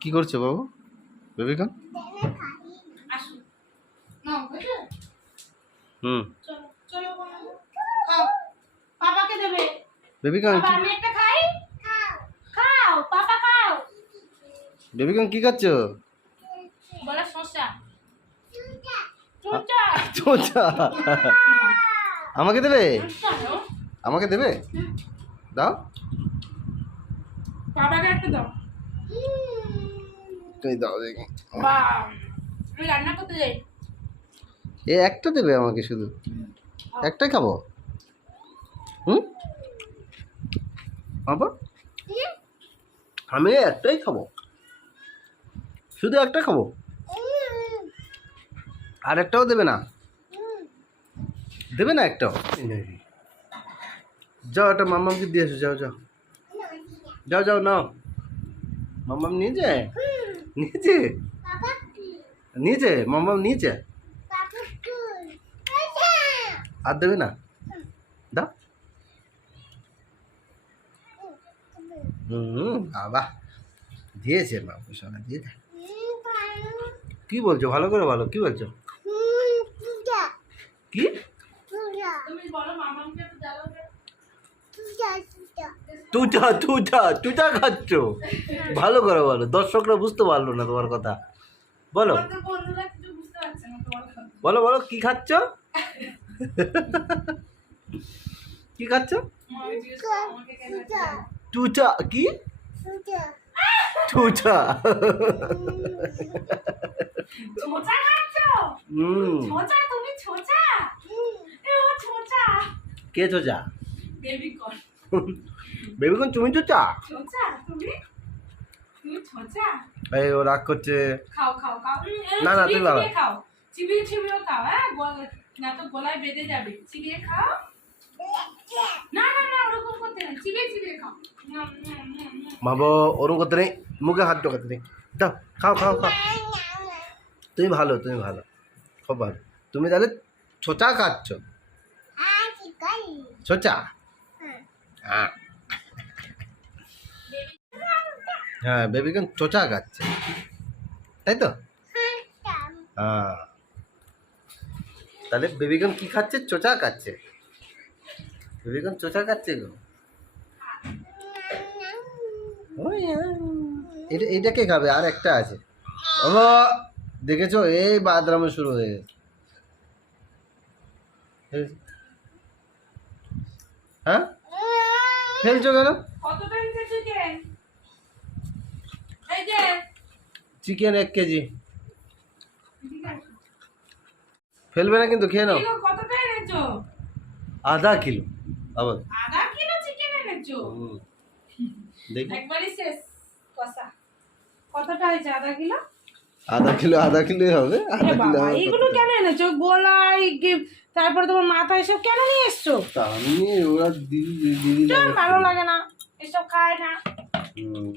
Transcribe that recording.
কি করছো বাবু? বেবিকা হুম পাপাকে দেবে। বেবিকা বাবা আমি একটা খাই। খাও পাপা খাও। বেবিকা কি খাচ্ছো? বলে শসা। চুচা চোচা আমাকে দেবে? আমাকে দেবে? দাও পাপাকে একটা দাও। তুমি দাও দেখি। বাহ আমি রান্না করতে যাই। এ একটা দেবে আমাকে, শুধু একটাই খাবো? হুম বাবা আমি একটাই খাবো, শুধু একটা খাবো, আর একটাও দেবে না? দেবে না একটাও? যাও একটা মাম্মামকে দিয়ে এসো, যাও যাও যাও যাও নাও। মাম্মাম নিয়েছে, নিয়েছে, নিয়েছে, মাম্মাম নিয়েছে। আর দেবে না? দাও। বাবা দিয়েছে মা, সোনা দিয়ে দে। কি বলছো? ভালো করে বলো, কি বলছো? কি? তুমি বলো মামাকে একটু দাও। তুচা তুচা তুচা খাচ্ছ? ভালো করে বলো, দর্শকরা বুঝতে পারলো না তোমার কথা। বলো বন্ধুরা কিছু বুঝতে পারছে না তোমার কথা। বলো বলো, কি খাচ্ছ? কি খাচ্ছ? তুচা কি? তুচা ছোচা খাচ্ছো? ছোচা তুমি ছোচা? এ ও ছোচা। কে চোচা? বেবি কর। বেবিকন তুমি চোচা? ছোচা তুমি? তুমি ছোচা? এই ও রাগ করছে। খাও খাও খাও। না, না, তুমি বাবা। খাও। চিবিয়ে চিবিয়ে খাও, হ্যাঁ না তো গলায় বেঁধে যাবে। চিবিয়ে খাও। না না না ওরকম করতে না, চিবিয়ে চিবিয়ে খাও। বাবা ওরকম করতে নেই, মুখে হাত ঢোকাতে নেই। দাও খাও খাও খাও। তুমি ভালো, তুমি ভালো, খুব ভালো। তুমি তাহলে ছোচা খাচ্ছ? ছোচা? হ্যাঁ হ্যাঁ, বেবিকন চোচা খাচ্ছে, তাই তো? হ্যাঁ, তাহলে বেবিকন কি খাচ্ছে? চোচা খাচ্ছে। বেবিকন চোচা খাচ্ছে গো। এটা কে খাবে? আর একটা আছে। ও দেখেছো, এই বাদরামে শুরু হয়ে গেছে। হ্যাঁ ফেলছো কেন? কতটা নিচে চিকেন? এই যে চিকেন 1 কেজি। ফেলবে না কিন্তু, খেয়ে নাও। কিলো কতটা এনেছো? আধা কিলো। আবার আধা কিলো চিকেন এনেছো? দেখি একবারই শেষ কষা। কতটা হয়েছে আধা কিলো? আধা কিলো হবে। আধা কিলো বাবা এগুলো কেন এনেছো? গলায় তারপরে তোমার মাথায় এসব কেন নিয়ে এসছো? আমি ওরা দিদি ভালো লাগে না, এসব খায় না।